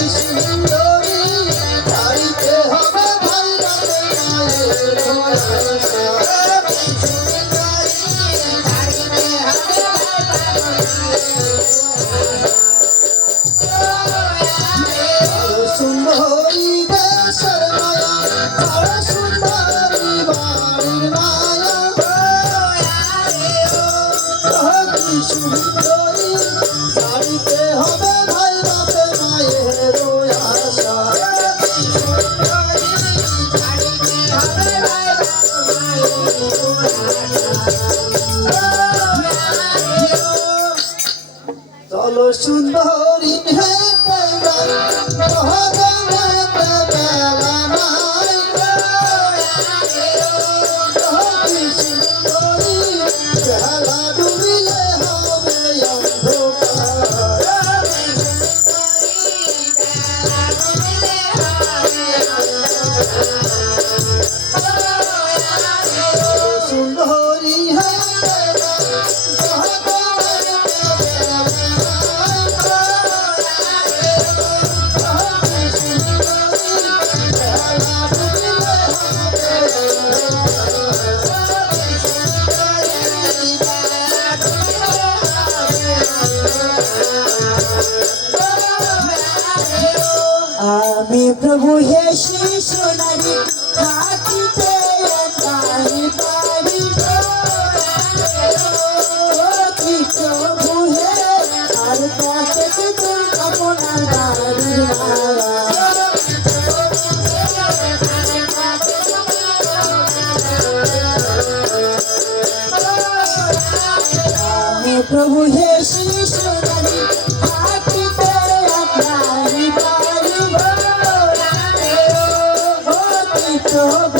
Krishna. সুন্দরী। প্রভু হে শিশু নারী থাকিতে তাই পারি কি প্রভু হে আর তাকে তোর আপনার দারির মারা প্রভু হে শিশু নারী রোগ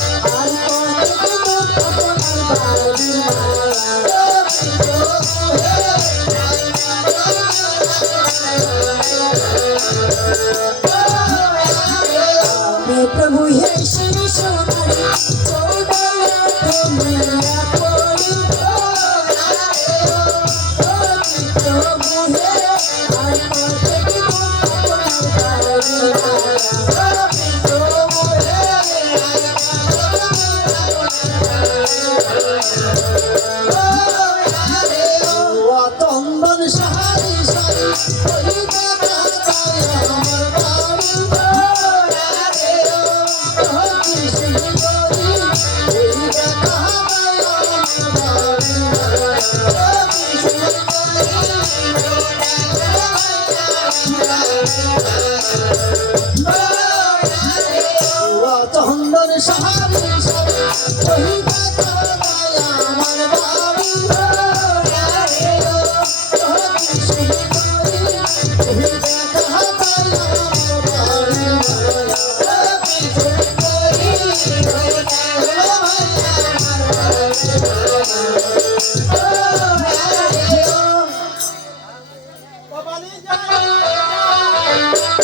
pra mulher.